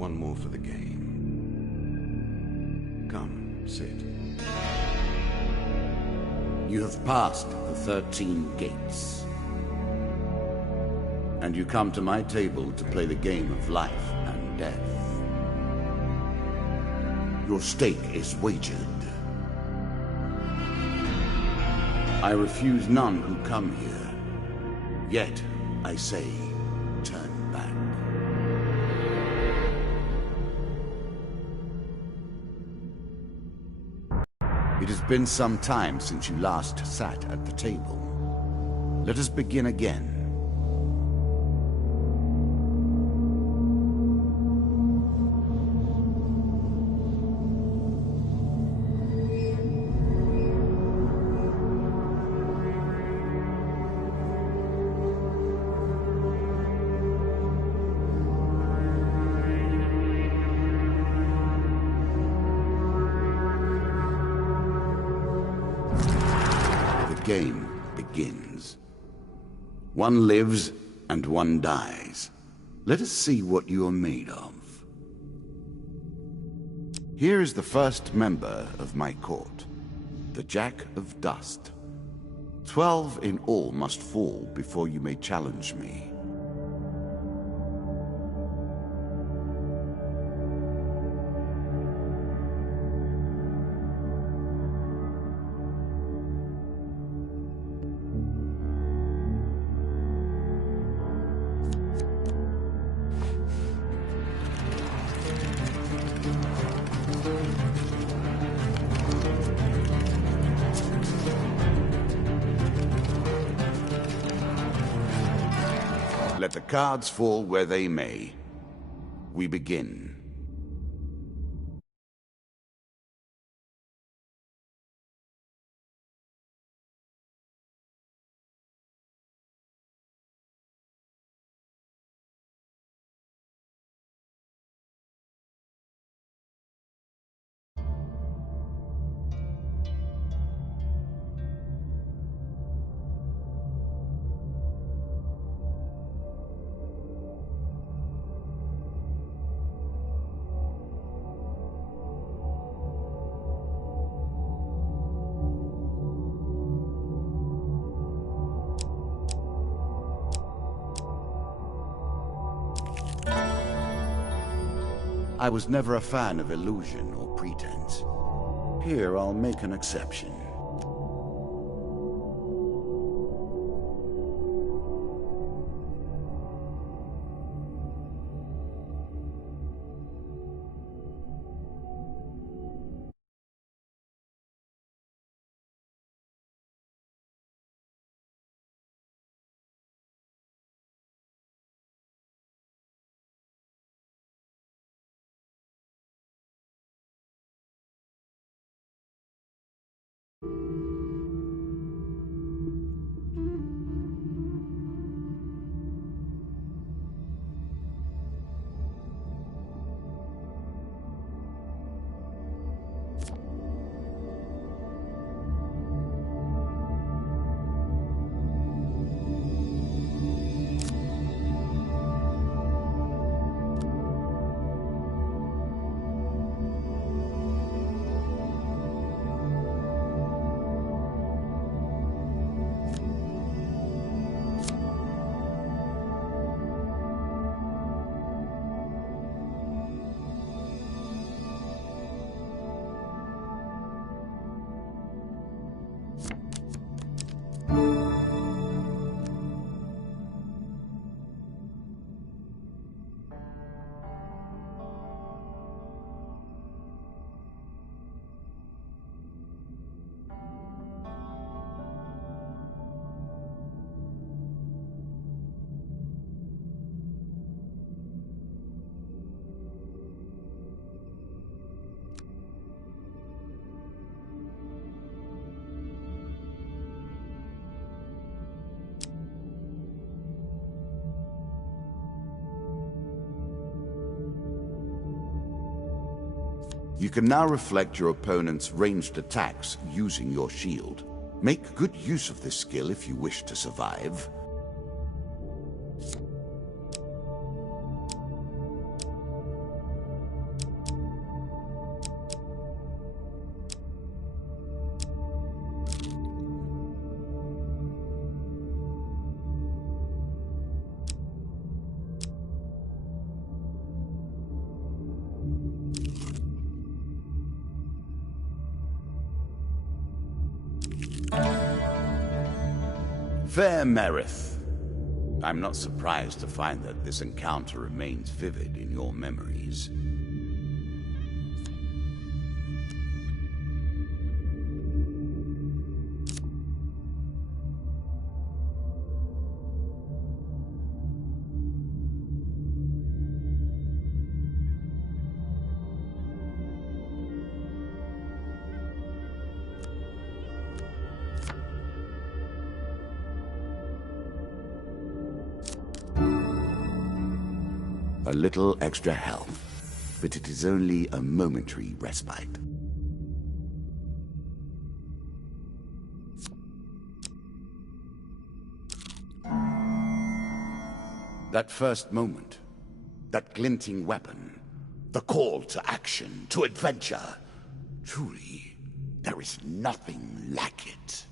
One more for the game. Come, sit. You have passed the 13 gates. And you come to my table to play the game of life and death. Your stake is wagered. I refuse none who come here. Yet, I say, turn back. It has been some time since you last sat at the table. Let us begin again. The game begins. One lives and one dies. Let us see what you are made of. Here is the first member of my court, the Jack of Dust. 12 in all must fall before you may challenge me. Let the cards fall where they may. We begin. I was never a fan of illusion or pretense. Here, I'll make an exception. You can now reflect your opponent's ranged attacks using your shield. Make good use of this skill if you wish to survive. Fair Merith. I'm not surprised to find that this encounter remains vivid in your memories. A little extra health, but it is only a momentary respite. That first moment, that glinting weapon, the call to action, to adventure. Truly, there is nothing like it.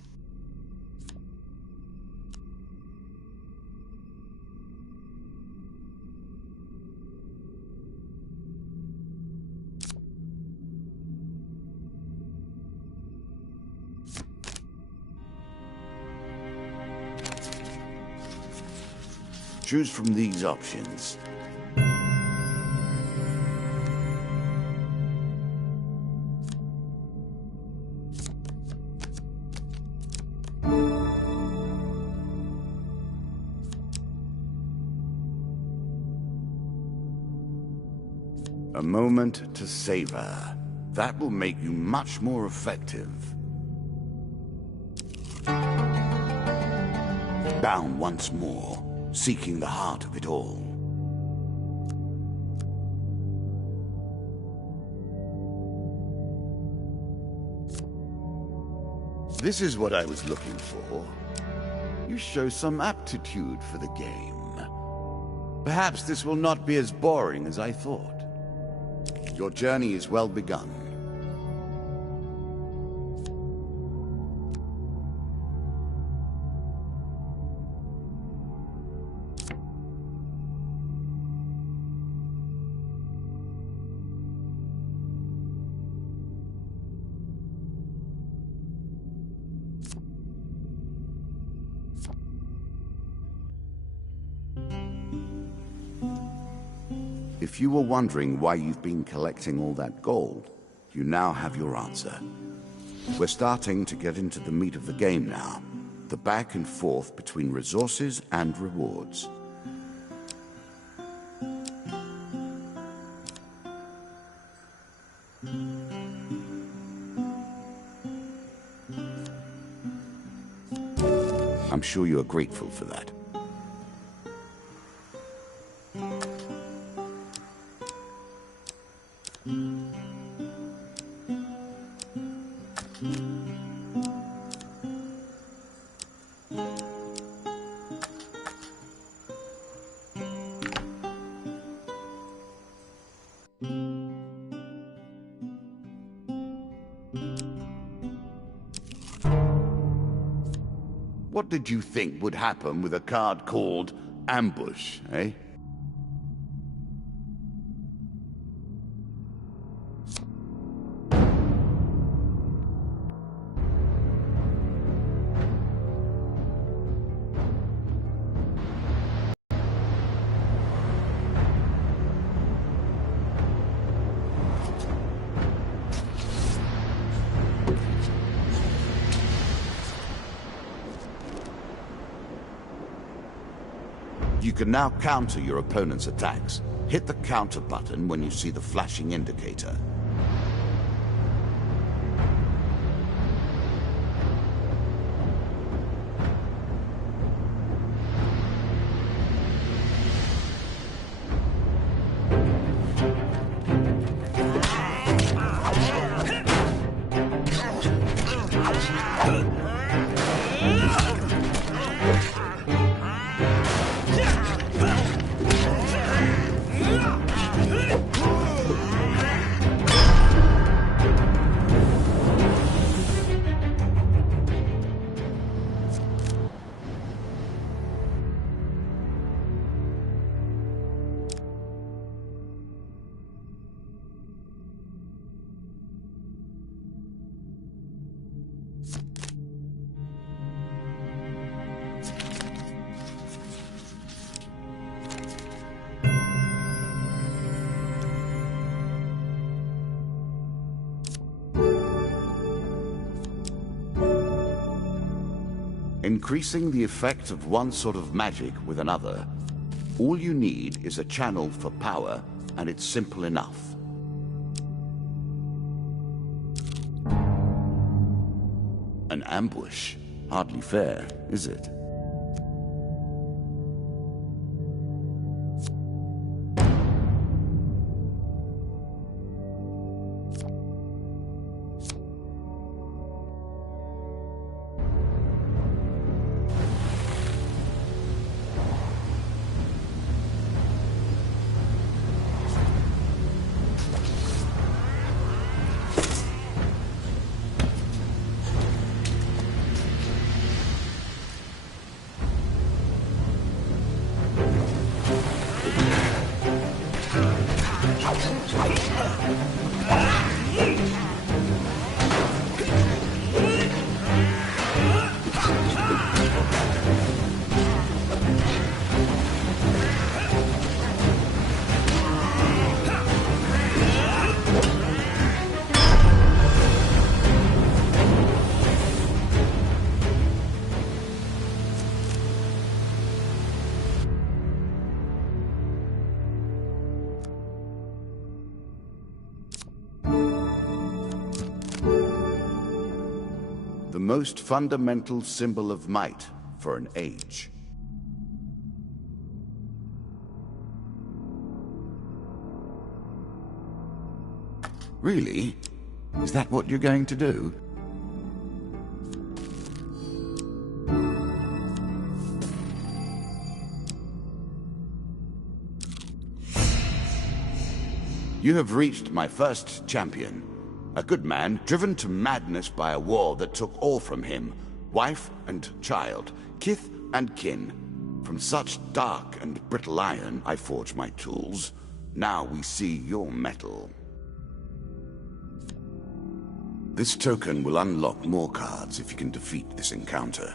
Choose from these options. A moment to savor. That will make you much more effective. Bound once more, seeking the heart of it all. This is what I was looking for. You show some aptitude for the game. Perhaps this will not be as boring as I thought. Your journey is well begun. If you were wondering why you've been collecting all that gold, you now have your answer. We're starting to get into the meat of the game now, the back and forth between resources and rewards. I'm sure you are grateful for that. What did you think would happen with a card called Ambush, eh? You can now counter your opponent's attacks. Hit the counter button when you see the flashing indicator. Increasing the effect of one sort of magic with another, all you need is a channel for power, and it's simple enough. An ambush? Hardly fair, is it? The most fundamental symbol of might for an age. Really? Is that what you're going to do? You have reached my first champion. A good man, driven to madness by a war that took all from him. Wife and child, kith and kin. From such dark and brittle iron I forge my tools. Now we see your metal. This token will unlock more cards if you can defeat this encounter.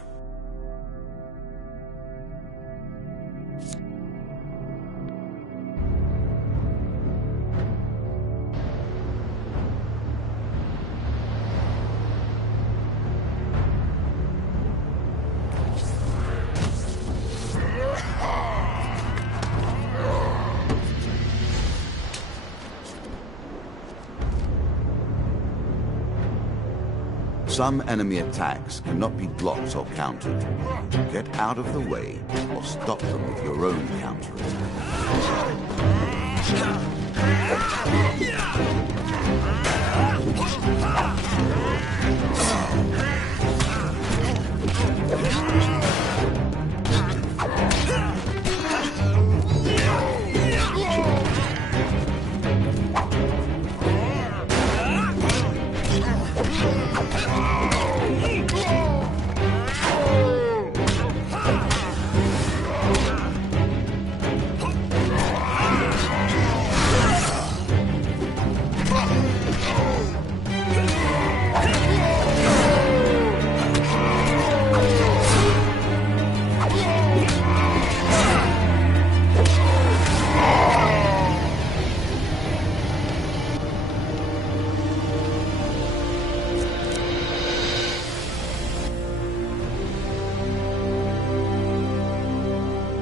Some enemy attacks cannot be blocked or countered. Get out of the way, or stop them with your own counterattack.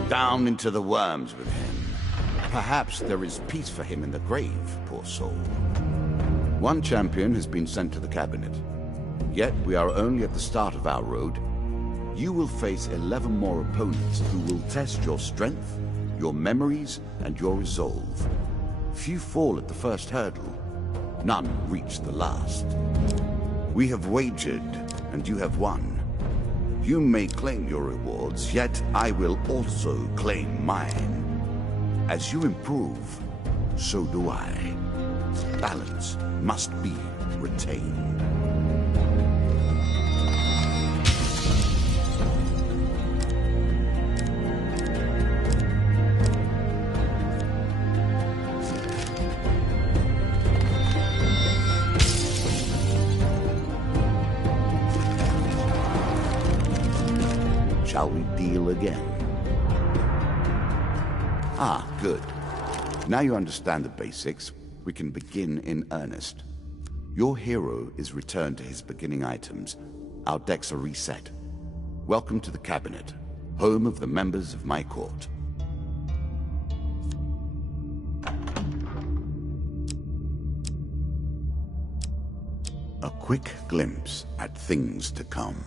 Down into the worms with him. Perhaps there is peace for him in the grave, poor soul. One champion has been sent to the cabinet. Yet we are only at the start of our road. You will face 11 more opponents who will test your strength, your memories, and your resolve. Few fall at the first hurdle. None reach the last. We have wagered, and you have won. You may claim your rewards, yet I will also claim mine. As you improve, so do I. Balance must be retained. Shall we deal again? Ah, good. Now you understand the basics, we can begin in earnest. Your hero is returned to his beginning items. Our decks are reset. Welcome to the Cabinet, home of the members of my court. A quick glimpse at things to come.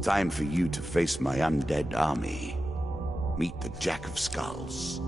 Time for you to face my undead army. Meet the Jack of Skulls.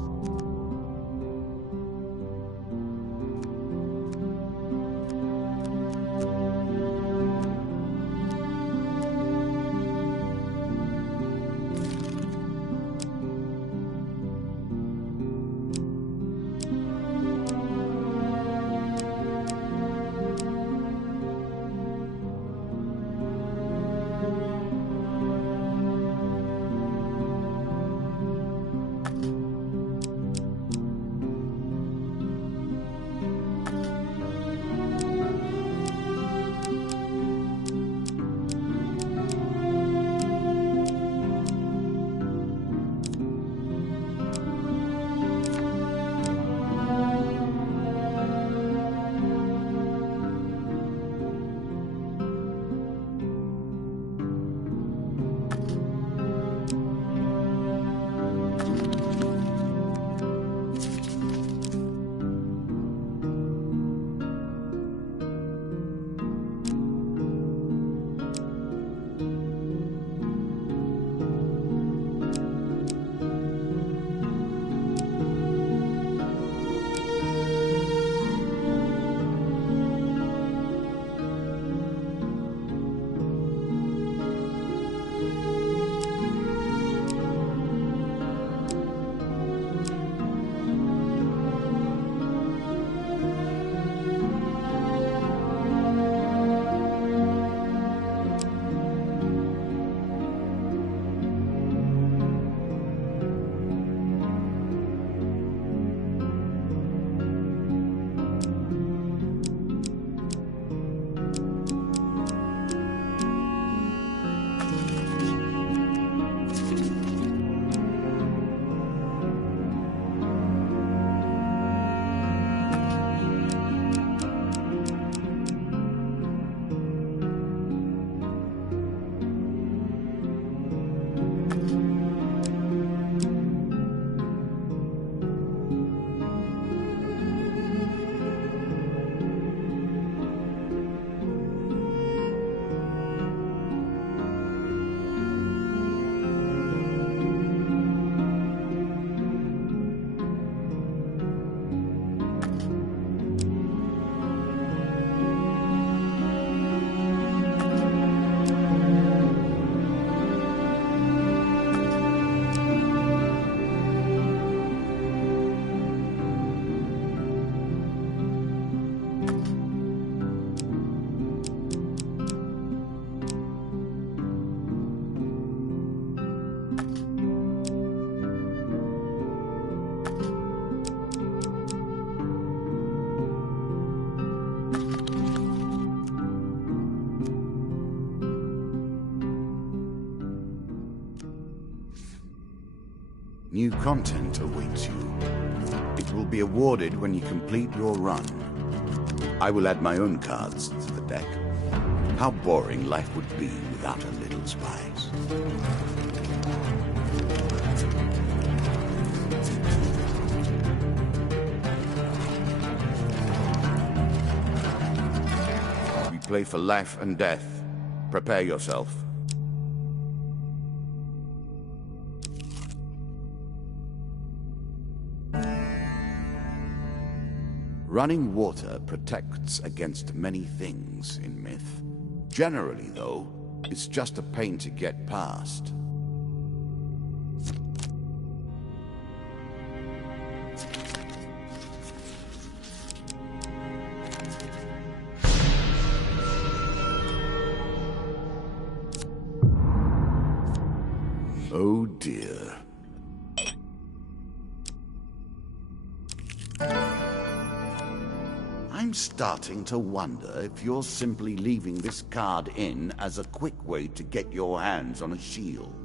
New content awaits you. It will be awarded when you complete your run. I will add my own cards to the deck. How boring life would be without a little spice. We play for life and death. Prepare yourself. Running water protects against many things in myth. Generally, though, it's just a pain to get past. Oh dear. I'm I'm starting to wonder if you're simply leaving this card in as a quick way to get your hands on a shield.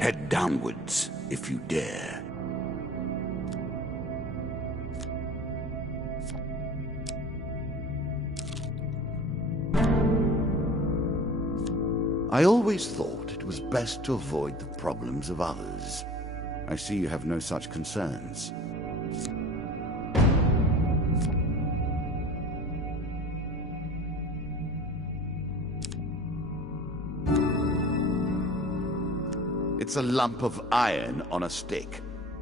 Head downwards, if you dare. I always thought it was best to avoid the problems of others. I see you have no such concerns. It's a lump of iron on a stick.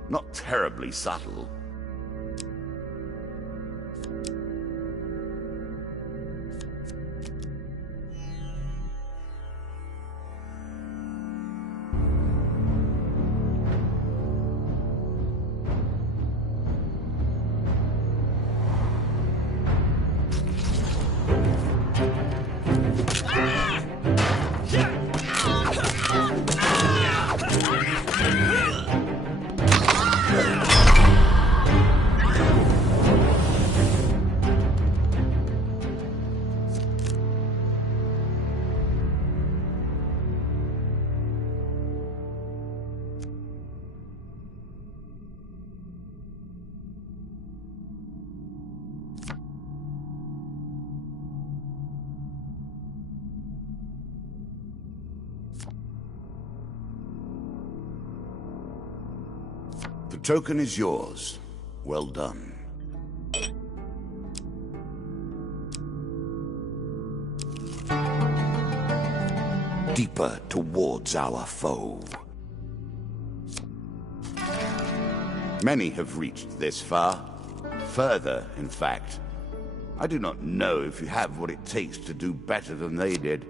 Not terribly subtle. The token is yours. Well done. Deeper towards our foe. Many have reached this far. Further, in fact. I do not know if you have what it takes to do better than they did.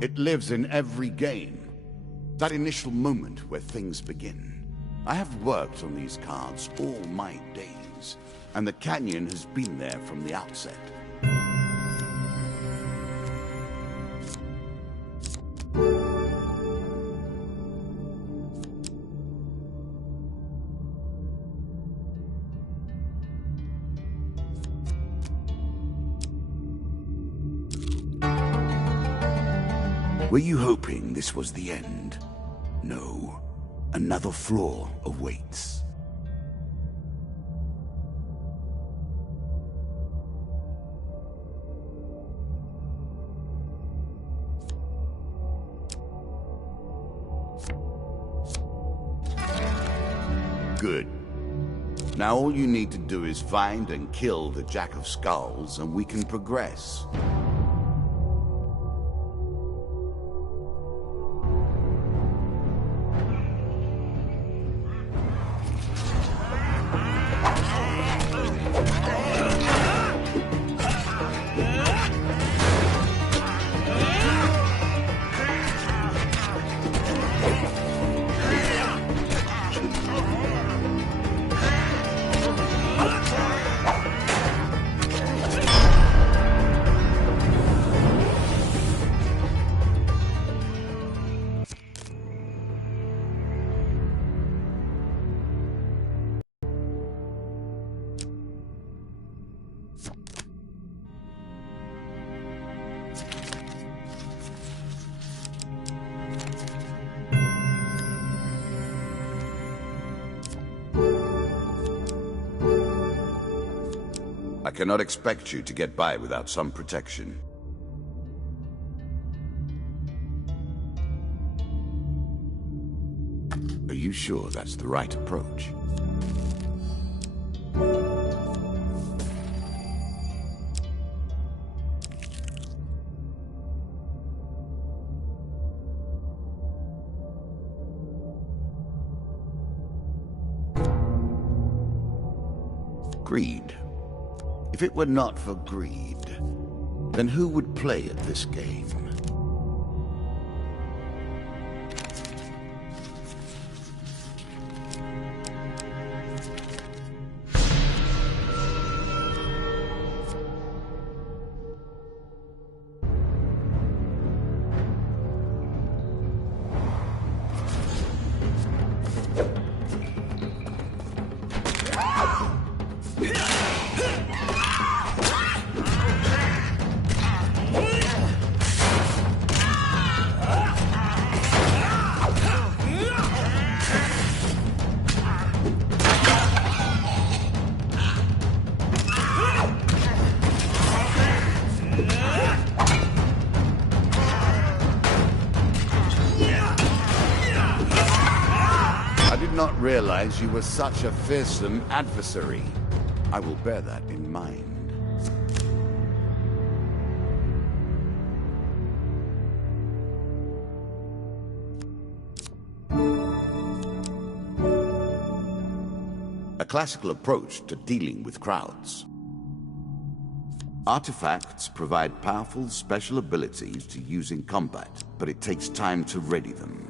It lives in every game. That initial moment where things begin. I have worked on these cards all my days, and the canyon has been there from the outset. Were you hoping this was the end? No. Another floor awaits. Good. Now all you need to do is find and kill the Jack of Skulls, and we can progress. cannot expect you to get by without some protection. Are you sure that's the right approach? Greed. If it were not for greed, then who would play at this game? Not realize you were such a fearsome adversary. I will bear that in mind. A classical approach to dealing with crowds. Artifacts provide powerful special abilities to use in combat, but it takes time to ready them.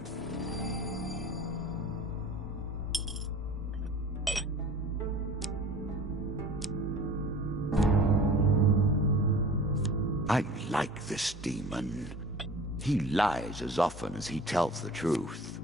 I like this demon. He lies as often as he tells the truth.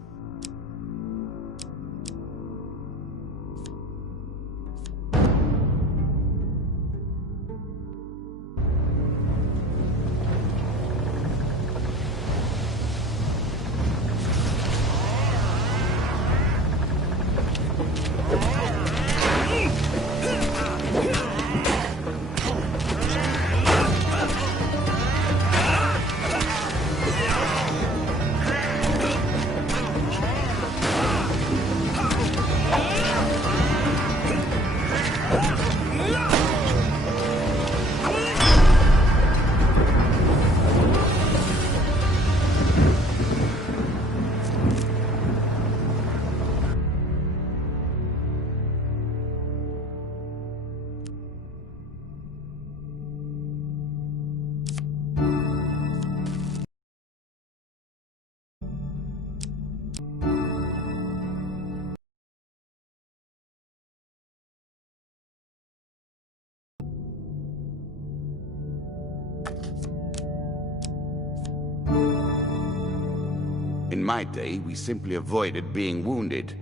In my day, we simply avoided being wounded.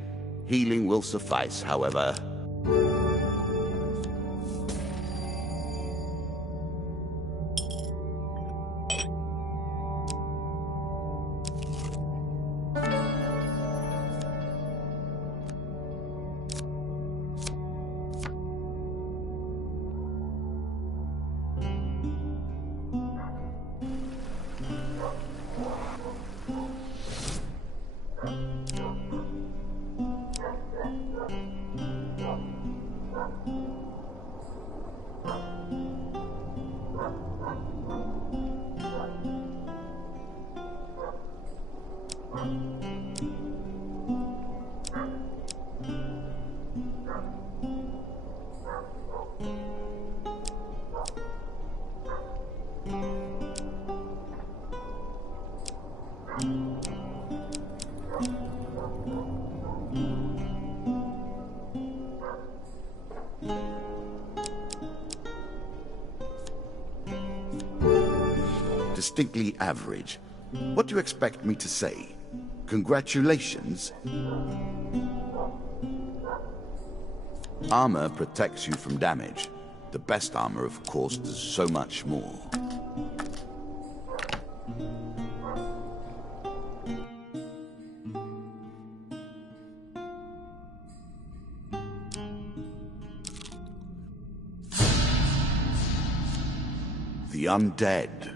Healing will suffice, however. Distinctly average. What do you expect me to say? Congratulations? Armor protects you from damage. The best armor, of course, does so much more. undead.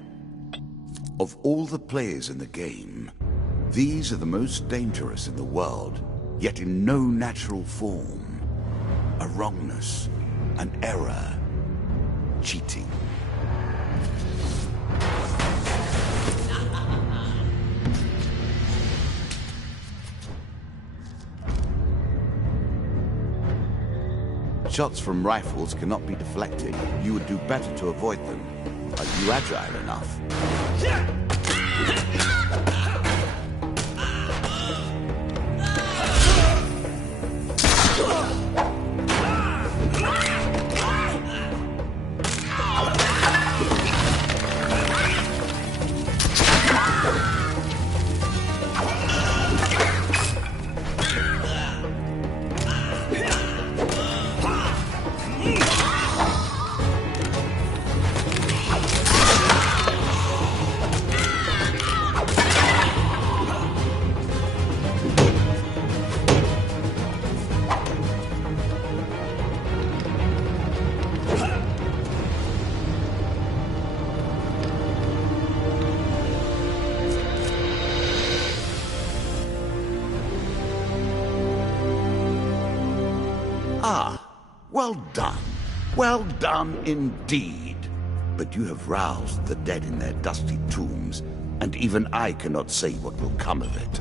Of all the players in the game, these are the most dangerous in the world, yet in no natural form. A wrongness, an error, cheating. Shots from rifles cannot be deflected. You would do better to avoid them. Are you agile enough? Ah, well done. Well done indeed. But you have roused the dead in their dusty tombs, and even I cannot say what will come of it.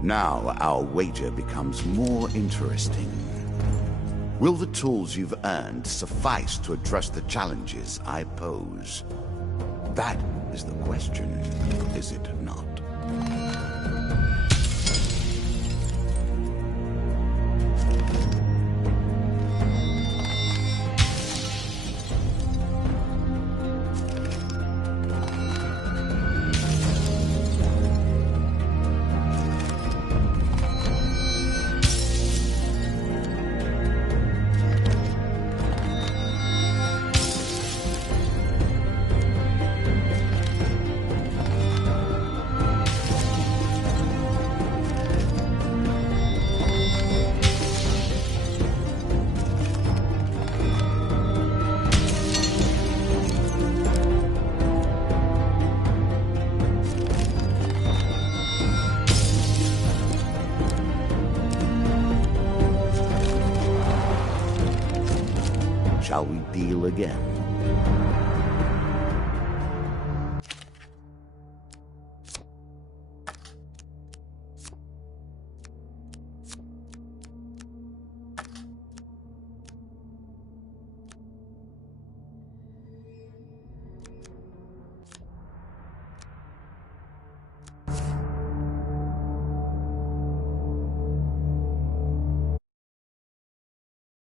Now our wager becomes more interesting. Will the tools you've earned suffice to address the challenges I pose? That is the question, is it not? Shall we deal again?